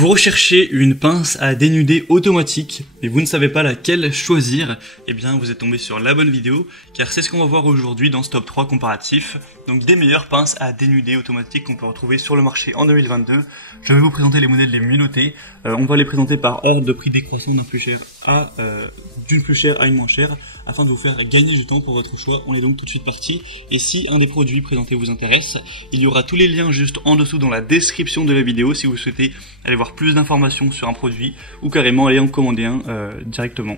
Vous recherchez une pince à dénuder automatique et vous ne savez pas laquelle choisir, eh bien vous êtes tombé sur la bonne vidéo car c'est ce qu'on va voir aujourd'hui dans ce top 3 comparatif. Donc des meilleures pinces à dénuder automatique qu'on peut retrouver sur le marché en 2022. Je vais vous présenter les modèles les mieux notés. On va les présenter par ordre de prix décroissant d'une plus chère à une moins chère afin de vous faire gagner du temps pour votre choix. On est donc tout de suite parti et si un des produits présentés vous intéresse, il y aura tous les liens juste en dessous dans la description de la vidéo si vous souhaitez aller voir plus d'informations sur un produit ou carrément aller en commander un directement.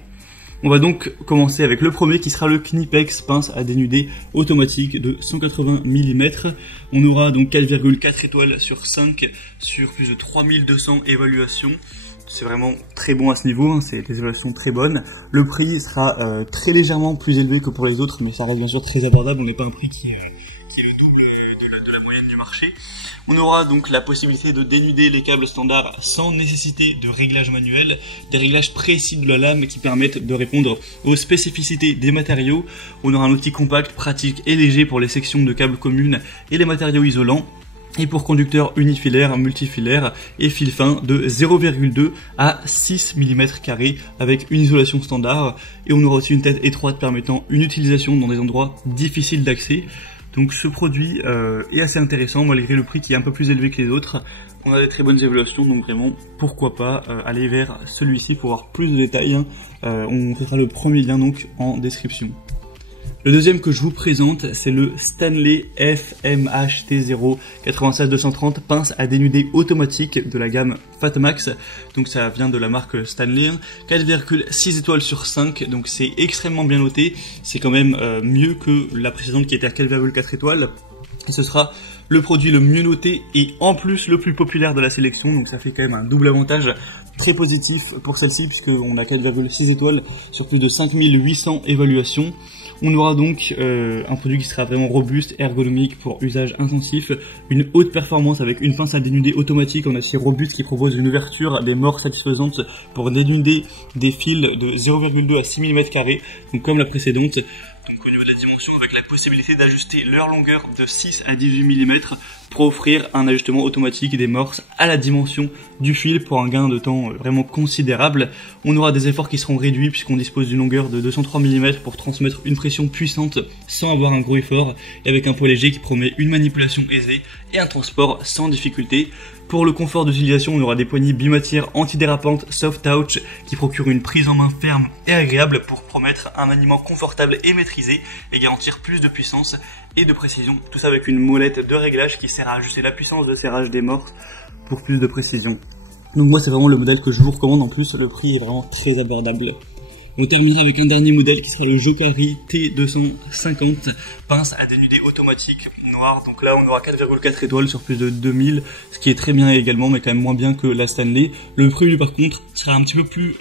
On va donc commencer avec le premier qui sera le Knipex pince à dénuder automatique de 180 mm. On aura donc 4,4 étoiles sur 5 sur plus de 3200 évaluations. C'est vraiment très bon à ce niveau, c'est des évaluations très bonnes. Le prix sera très légèrement plus élevé que pour les autres, mais ça reste bien sûr très abordable. On n'est pas un prix qui est le double de la moyenne du marché. On aura donc la possibilité de dénuder les câbles standards sans nécessité de réglage manuel, des réglages précis de la lame qui permettent de répondre aux spécificités des matériaux. On aura un outil compact, pratique et léger pour les sections de câbles communes et les matériaux isolants. Et pour conducteurs unifilaires, multifilaires et fil fin de 0,2 à 6 mm avec une isolation standard. Et on aura aussi une tête étroite permettant une utilisation dans des endroits difficiles d'accès. Donc ce produit est assez intéressant malgré le prix qui est un peu plus élevé que les autres. On a des très bonnes évaluations, donc vraiment pourquoi pas aller vers celui-ci pour avoir plus de détails. On fera le premier lien donc en description. Le deuxième que je vous présente, c'est le Stanley FMHT0 96230 pince à dénuder automatique de la gamme Fatmax. Donc ça vient de la marque Stanley, 4,6 étoiles sur 5, donc c'est extrêmement bien noté. C'est quand même mieux que la précédente qui était à 4,4 étoiles. Et ce sera le produit le mieux noté et en plus le plus populaire de la sélection, donc ça fait quand même un double avantage très positif pour celle-ci puisqu'on a 4,6 étoiles sur plus de 5800 évaluations. On aura donc un produit qui sera vraiment robuste, ergonomique pour usage intensif, une haute performance avec une pince à dénuder automatique en acier robuste qui propose une ouverture des mors satisfaisante pour dénuder des fils de 0,2 à 6 mm, donc comme la précédente. Donc au niveau de la dimension, avec la possibilité d'ajuster leur longueur de 6 à 18 mm pour offrir un ajustement automatique des morses à la dimension du fil pour un gain de temps vraiment considérable. On aura des efforts qui seront réduits puisqu'on dispose d'une longueur de 203 mm pour transmettre une pression puissante sans avoir un gros effort et avec un poids léger qui promet une manipulation aisée et un transport sans difficulté. Pour le confort d'utilisation, on aura des poignées bimatières antidérapantes soft touch qui procurent une prise en main ferme et agréable pour promettre un maniement confortable et maîtrisé et garantir plus de puissance et de précision. Tout ça avec une molette de réglage qui sert à ajuster la puissance de serrage des morses pour plus de précision. Donc moi c'est vraiment le modèle que je vous recommande, en plus le prix est vraiment très abordable. On terminera avec un dernier modèle qui sera le Jokari T250 pince à dénuder automatique noir. Donc là on aura 4,4 étoiles sur plus de 2000, ce qui est très bien également mais quand même moins bien que la Stanley. Le prix lui par contre sera un petit peu plus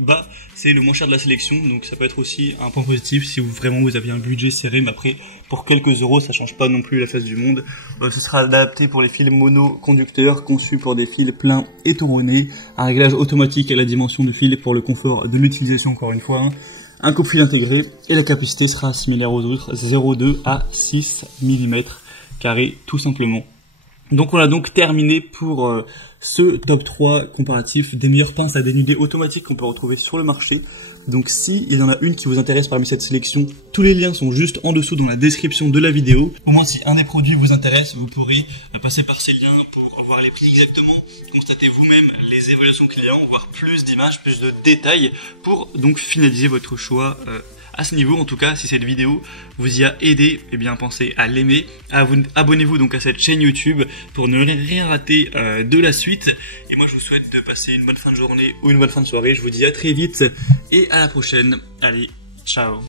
bas, c'est le moins cher de la sélection, donc ça peut être aussi un point positif si vous aviez un budget serré, mais après pour quelques euros ça change pas non plus la face du monde. Ce sera adapté pour les fils mono-conducteurs, conçu pour des fils pleins et touronnés, un réglage automatique à la dimension du fil pour le confort de l'utilisation encore une fois, un coupe-fil intégré et la capacité sera similaire aux autres, 0,2 à 6 mm tout simplement. Donc on a donc terminé pour ce top 3 comparatif des meilleures pinces à dénuder automatiques qu'on peut retrouver sur le marché. Donc si il y en a une qui vous intéresse parmi cette sélection, tous les liens sont juste en dessous dans la description de la vidéo. Au moins si un des produits vous intéresse, vous pourrez passer par ces liens pour voir les prix exactement, constater vous-même les évaluations clients, voir plus d'images, plus de détails pour donc finaliser votre choix à ce niveau. En tout cas, si cette vidéo vous y a aidé, eh bien pensez à l'aimer, abonnez-vous donc à cette chaîne YouTube pour ne rien rater de la suite. Et moi je vous souhaite de passer une bonne fin de journée ou une bonne fin de soirée. Je vous dis à très vite et à la prochaine. Allez, ciao.